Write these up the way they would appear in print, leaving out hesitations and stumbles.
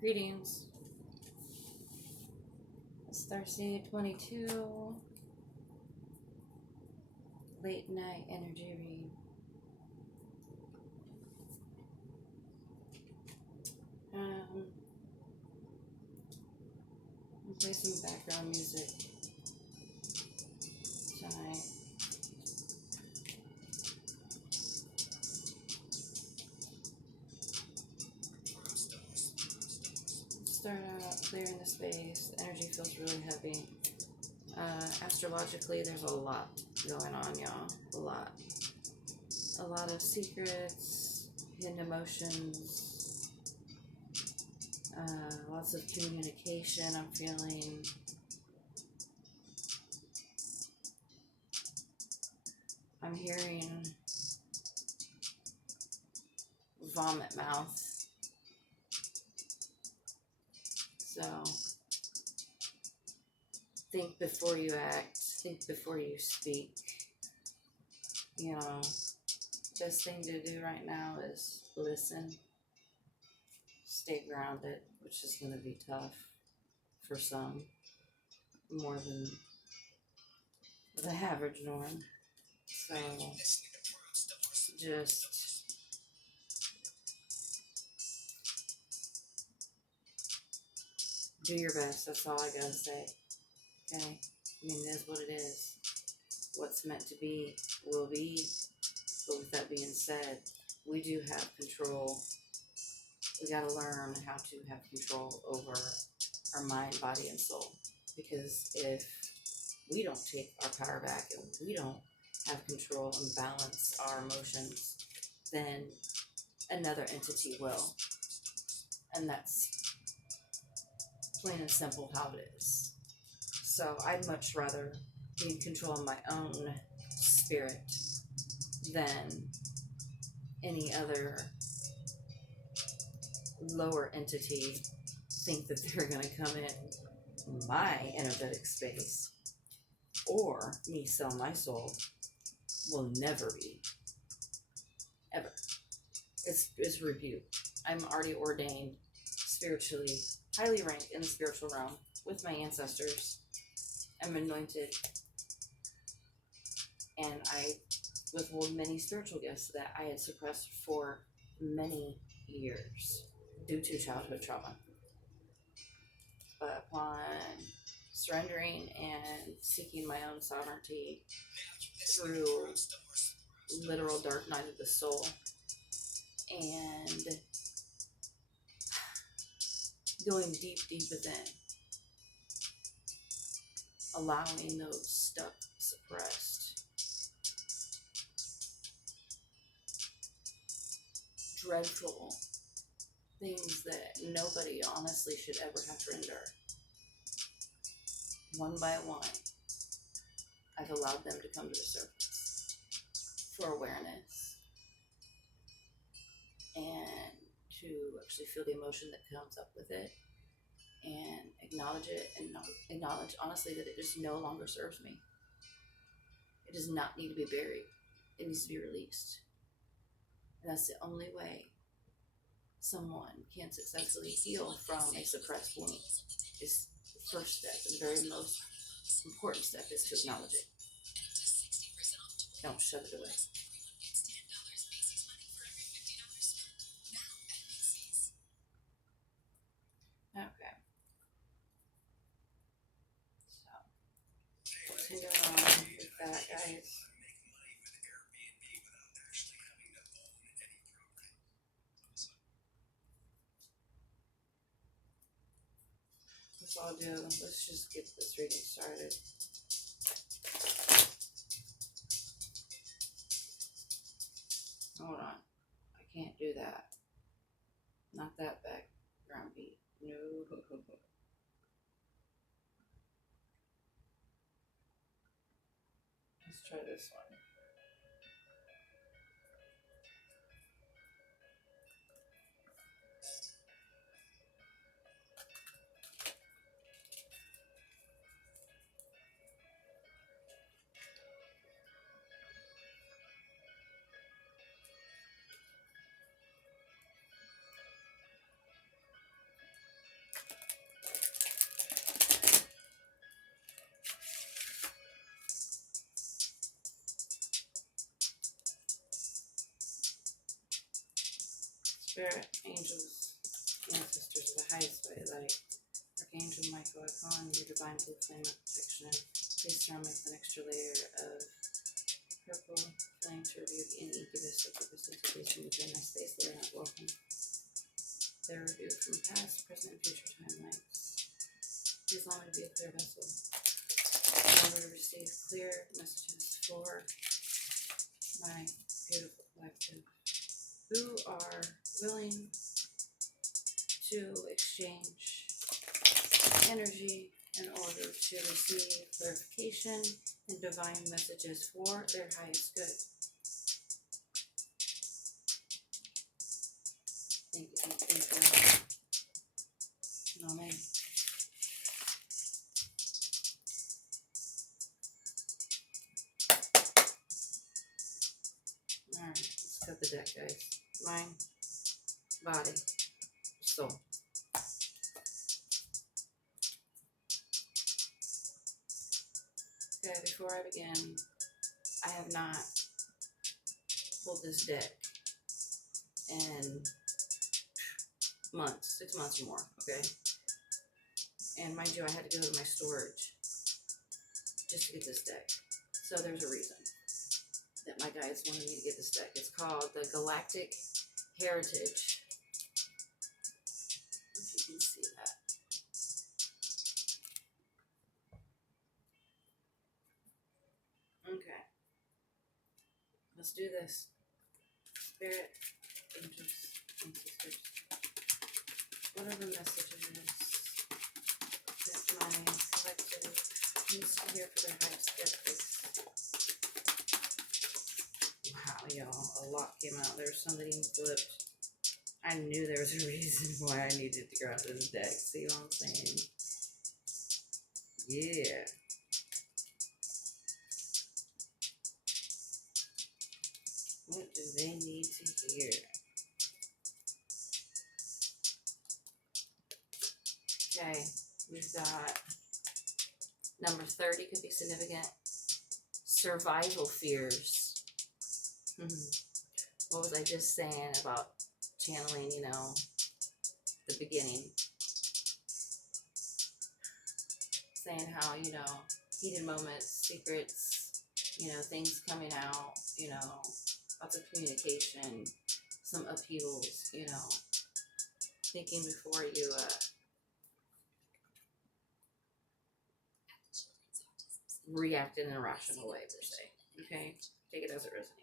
Greetings. Starseed 22. Late night energy read. I'll play some background music tonight. Start out clearing the space. The energy feels really heavy. Astrologically, there's a lot going on, y'all. A lot. A lot of secrets, hidden emotions, lots of communication I'm feeling. I'm hearing vomit mouth. So think before you act, think before you speak. You know, best thing to do right now is listen, stay grounded, which is going to be tough for some, more than the average norm. So just do your best. That's all I gotta say. Okay? I mean, it is what it is. What's meant to be will be. But with that being said, we do have control. We gotta learn how to have control over our mind, body, and soul. Because if we don't take our power back and we don't have control and balance our emotions, then another entity will. And that's plain and simple how it is. So I'd much rather be in control of my own spirit than any other lower entity think that they're going to come in my energetic space, or me sell my soul. Will never be, ever. It's rebuked. I'm already ordained spiritually, highly ranked in the spiritual realm with my ancestors. I'm anointed, and I withhold many spiritual gifts that I had suppressed for many years due to childhood trauma. But upon surrendering and seeking my own sovereignty through literal dark night of the soul and going deep within, allowing those stuck, suppressed, dreadful things that nobody honestly should ever have to endure. One by one, I've allowed them to come to the surface for awareness and to actually feel the emotion that comes up with it and acknowledge it and acknowledge honestly that it just no longer serves me. It does not need to be buried. It needs to be released. And that's the only way someone can successfully heal from a suppressed wound. Is the first step, and the very most important step is to acknowledge it. Don't shove it away. Okay. So, continue on with that, guys. That's all I'll do. Let's just get this reading started. Hold on. I can't do that. Not that background beat. No. Let's try this one. spirit, angels, ancestors of the highest white light, Archangel Michael, I call on your divine blue flame of protection. Please surround me with an extra layer of purple flame to rebuke any incubus or persistent facing within my space that are not welcome. They're reviewed from past, present, and future timelines. Please allow me to be a clear vessel in order to receive clear messages for my beautiful collective who are willing to exchange energy in order to receive clarification and divine messages for their highest good. Thank you. Amen. Alright, let's cut the deck, guys. Mind, body, soul. Okay, before I begin, I have not pulled this deck in months, 6 months or more, okay? And mind you, I had to go to my storage just to get this deck. So there's a reason that my guys wanted me to get this deck. It's called the Galactic Heritage. If you can see that. Okay. Let's do this. Spirit, angels, ancestors. Whatever messages that my collective needs to hear for their highest good, please. Wow, y'all, a lot came out. There's somebody flipped. I knew there was a reason why I needed to grab this deck. See what I'm saying? Yeah. What do they need to hear? Okay, we've got number 30 could be significant. Survival fears. What was I just saying about channeling, the beginning? Saying how, heated moments, secrets, things coming out, lots of communication, some upheavals, thinking before you react in an irrational way, per se. Okay? Take it as it resonates.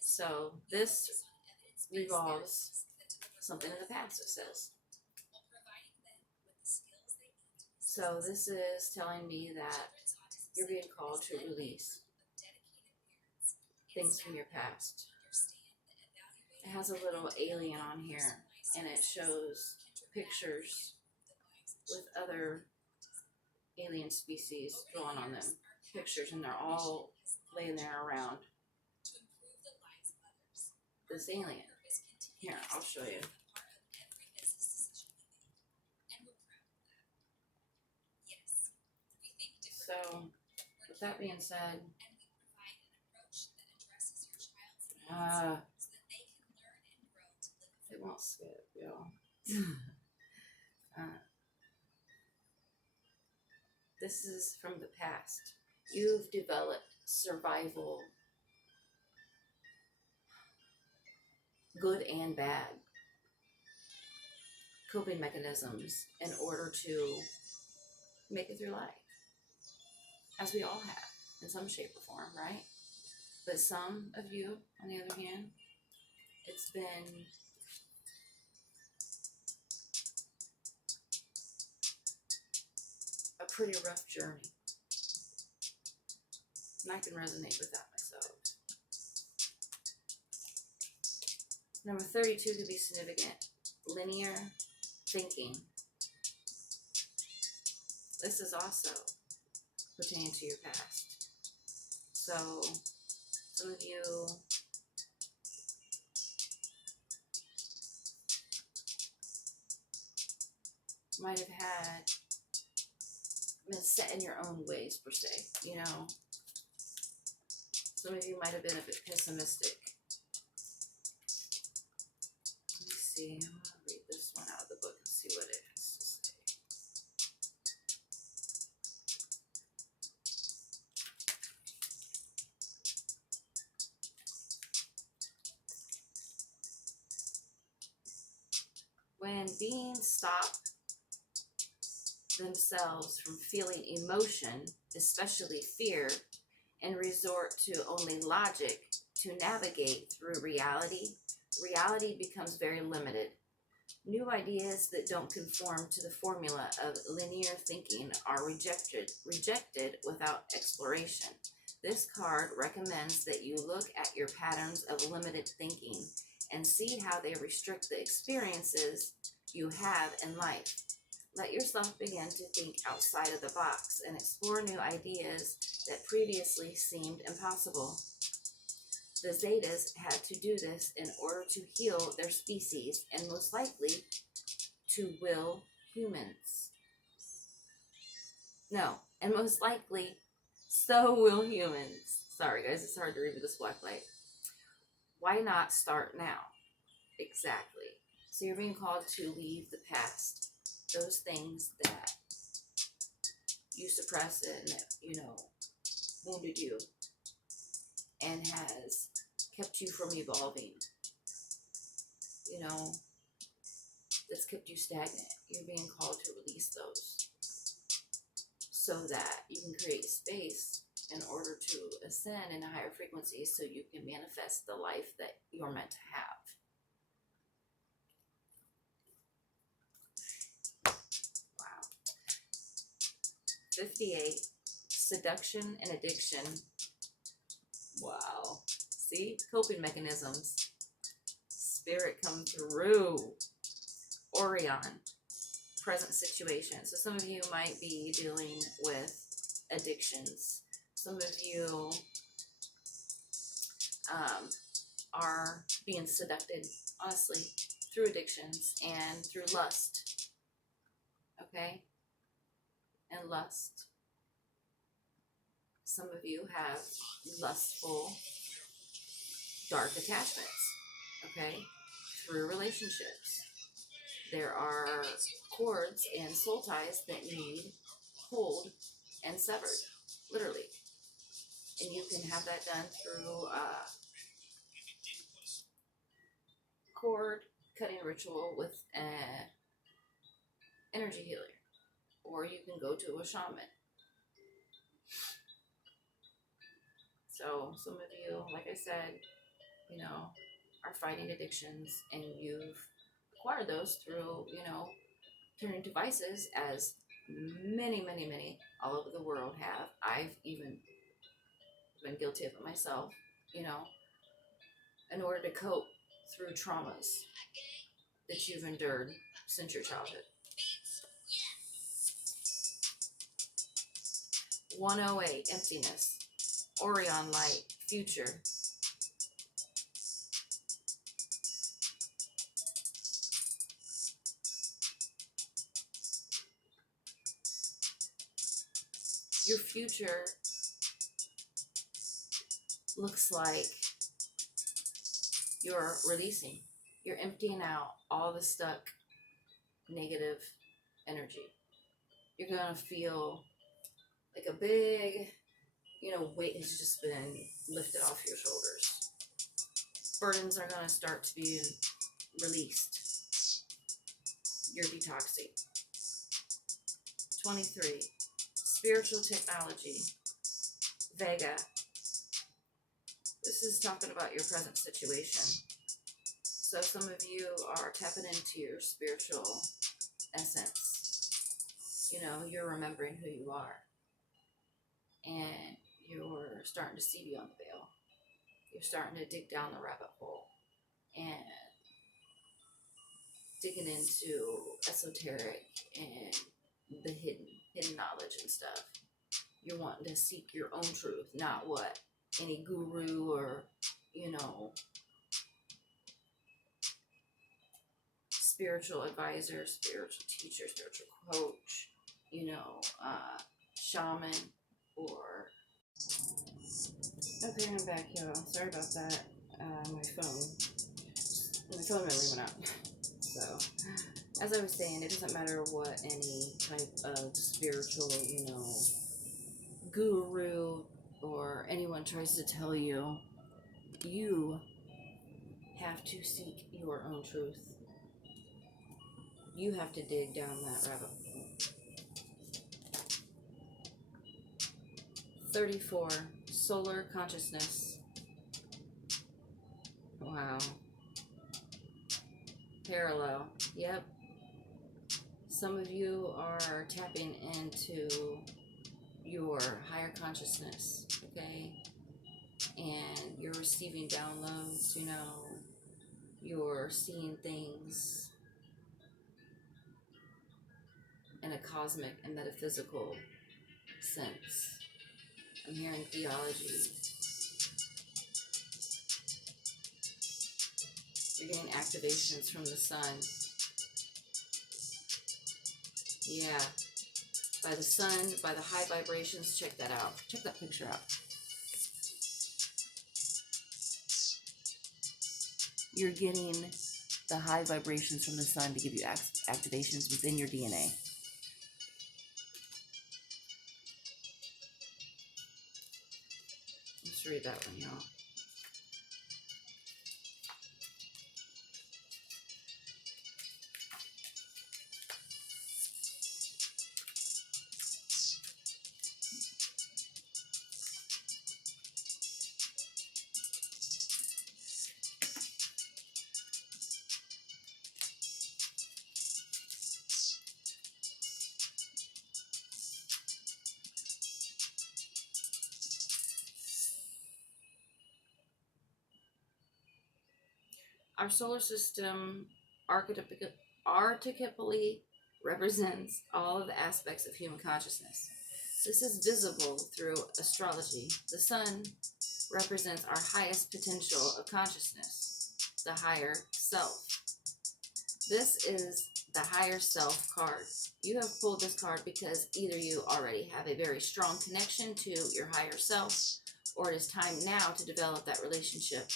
So this revolves something in the past, it says. So this is telling me that you're being called to release things from your past. It has a little alien on here, and it shows pictures with other alien species drawn on them. Pictures, and they're all laying there around this alien. Here, I'll show you. So, with that being said, it won't skip, y'all. This is from the past. You've developed survival, good and bad, coping mechanisms in order to make it through life. As we all have, in some shape or form, right? But some of you, on the other hand, it's been a pretty rough journey. And I can resonate with that myself. Number 32 could be significant. Linear thinking. This is also pertaining to your past. So, some of you might have been set in your own ways, per se, Some of you might have been a bit pessimistic see. I'm going to read this one out of the book and see what it has to say. When beings stop themselves from feeling emotion, especially fear, and resort to only logic to navigate through reality, reality becomes very limited. New ideas that don't conform to the formula of linear thinking are rejected without exploration. This card recommends that you look at your patterns of limited thinking and see how they restrict the experiences you have in life. Let yourself begin to think outside of the box and explore new ideas that previously seemed impossible. The Zetas had to do this in order to heal their species and most likely to will humans. No, and most likely so will humans. Sorry guys, it's hard to read with this black light. Why not start now? Exactly. So you're being called to leave the past. Those things that you suppress and that, wounded you and has kept you from evolving. That's kept you stagnant. You're being called to release those so that you can create space in order to ascend in a higher frequency so you can manifest the life that you're meant to have. Wow. 58. Seduction and addiction. Wow. See? Coping mechanisms. Spirit come through. Orion. Present situation. So some of you might be dealing with addictions. Some of you are being seduced, honestly, through addictions and through lust. Okay? And lust. Some of you have lustful, dark attachments. Okay? Through relationships. There are cords and soul ties that need pulled and severed. Literally. And you can have that done through cord cutting ritual with an energy healer, or you can go to a shaman. So some of you, like I said, are fighting addictions, and you've acquired those through, turning to vices, as many, many, many all over the world have. I've even been guilty of it myself, in order to cope through traumas that you've endured since your childhood. 108, emptiness. Orion light, future. Your future looks like you're releasing. You're emptying out all the stuck negative energy. You're going to feel like a big, weight has just been lifted off your shoulders. Burdens are going to start to be released. You're detoxing. 23. Spiritual technology. Vega. This is talking about your present situation. So some of you are tapping into your spiritual essence. You're remembering who you are. And you're starting to see beyond the veil. You're starting to dig down the rabbit hole and digging into esoteric and the hidden knowledge and stuff. You're wanting to seek your own truth, not what any guru or, spiritual advisor, spiritual teacher, spiritual coach, shaman, or... Okay, I'm back, y'all. Sorry about that. My phone memory went out. So, as I was saying, it doesn't matter what any type of spiritual, guru or anyone tries to tell you. You have to seek your own truth. You have to dig down that rabbit hole. 34. Solar consciousness. Wow. Parallel. Yep. Some of you are tapping into your higher consciousness, okay? And you're receiving downloads, you're seeing things in a cosmic and metaphysical sense. I'm hearing theology. You're getting activations from the sun. Yeah. By the sun, by the high vibrations. Check that out. Check that picture out. You're getting the high vibrations from the sun to give you activations within your DNA. Let's read that one, y'all. Our solar system archetypically represents all of the aspects of human consciousness. This is visible through astrology. The sun represents our highest potential of consciousness, the higher self. This is the higher self card. You have pulled this card because either you already have a very strong connection to your higher self, or it is time now to develop that relationship.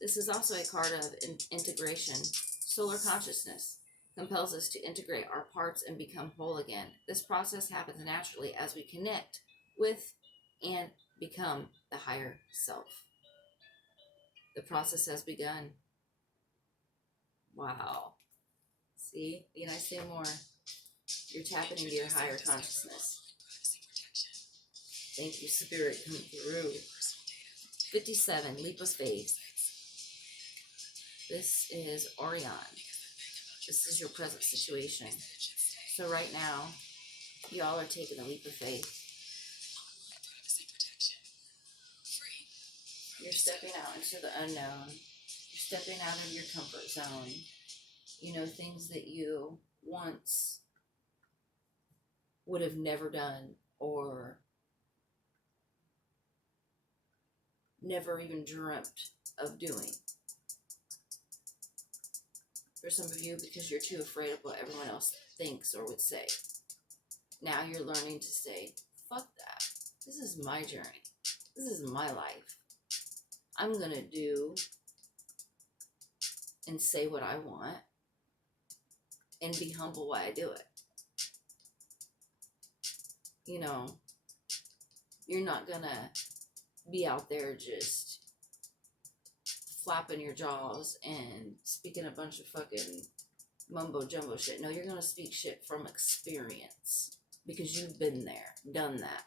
This is also a card of integration. Solar consciousness compels us to integrate our parts and become whole again. This process happens naturally as we connect with and become the higher self. The process has begun. Wow. See? Can I say more? You're tapping into your higher consciousness. Thank you, Spirit. Come through. 57. Leap of faith. This is Orion. This is your present situation. So right now, y'all are taking a leap of faith. You're stepping out into the unknown. You're stepping out of your comfort zone. Things that you once would have never done or never even dreamt of doing. For some of you, because you're too afraid of what everyone else thinks or would say. Now you're learning to say, fuck that. This is my journey. This is my life. I'm going to do and say what I want and be humble while I do it. You're not going to be out there just flapping your jaws and speaking a bunch of fucking mumbo jumbo shit. No, you're going to speak shit from experience because you've been there, done that.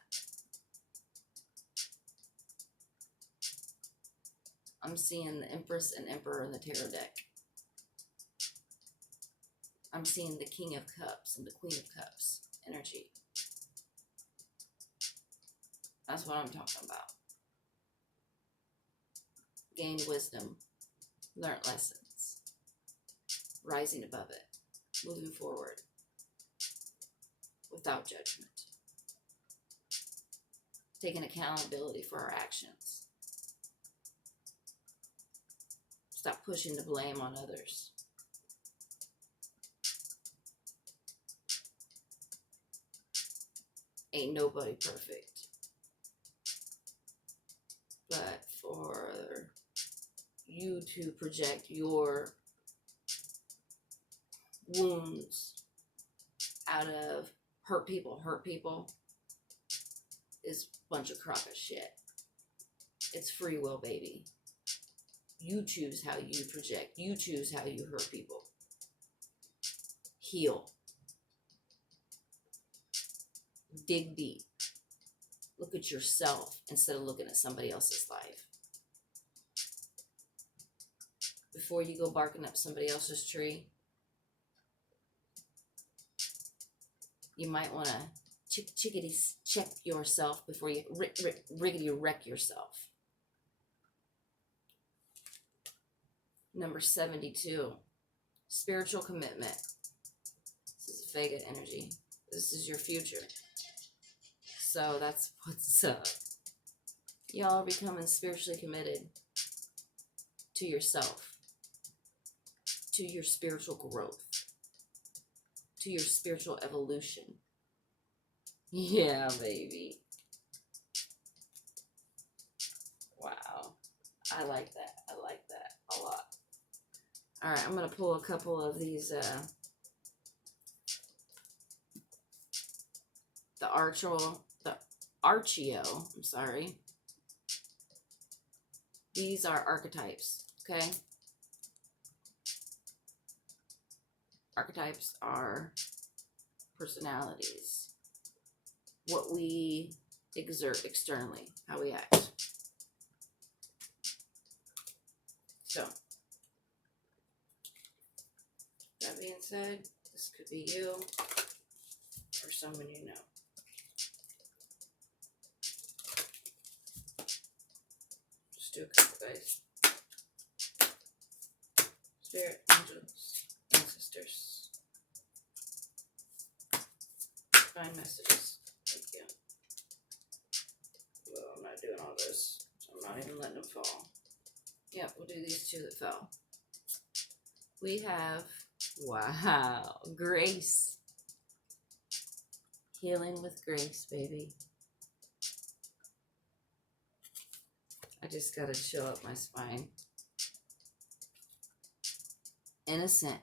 I'm seeing the Empress and Emperor in the tarot deck. I'm seeing the King of Cups and the Queen of Cups energy. That's what I'm talking about. Gain wisdom, learn lessons, rising above it, moving forward without judgment, taking accountability for our actions. Stop pushing the blame on others. Ain't nobody perfect. But for you to project your wounds, out of hurt people. Hurt people is a bunch of crock of shit. It's free will, baby. You choose how you project. You choose how you hurt people. Heal. Dig deep. Look at yourself instead of looking at somebody else's life. Before you go barking up somebody else's tree, you might want to chickadee check yourself before you riggedy wreck yourself. Number 72, spiritual commitment. This is Vega energy. This is your future. So that's what's up. Y'all are becoming spiritually committed to yourself, to your spiritual growth, to your spiritual evolution. Yeah, baby. Wow. I like that. I like that a lot. All right, I'm going to pull a couple of these, the Archeo, I'm sorry. These are archetypes, okay? Archetypes are personalities. What we exert externally, how we act. So, that being said, this could be you or someone you know. Just do a couple, guys. Spirit, angels, ancestors. Divine messages. Thank you. Well, I'm not doing all this, so I'm not even letting them fall. Yep, we'll do these two that fell. We have, wow, grace. Healing with grace, baby. I just gotta chill up my spine. Innocent.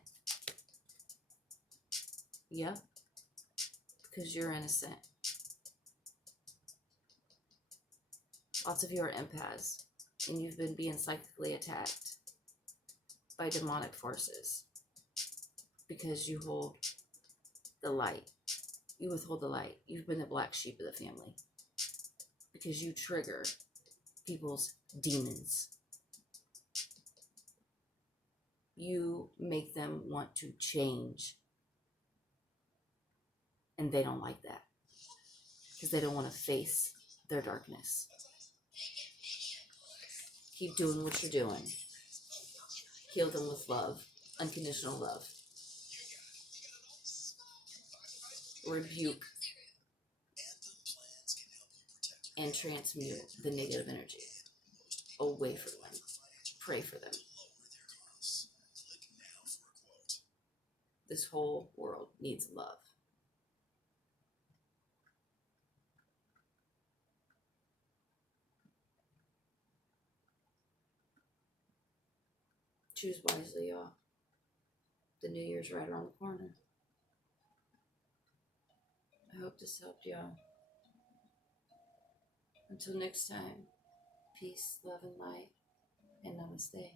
Yep, because you're innocent. Lots of you are empaths, and you've been being psychically attacked by demonic forces because you hold the light. You withhold the light. You've been the black sheep of the family because you trigger people's demons. You make them want to change, and they don't like that because they don't want to face their darkness. Keep doing what you're doing. Heal them with love, unconditional love. Rebuke and transmute the negative energy away from them. Pray for them. This whole world needs love. Choose wisely, y'all. The new year's right around the corner. I hope this helped y'all. Until next time, peace, love, and light, and namaste.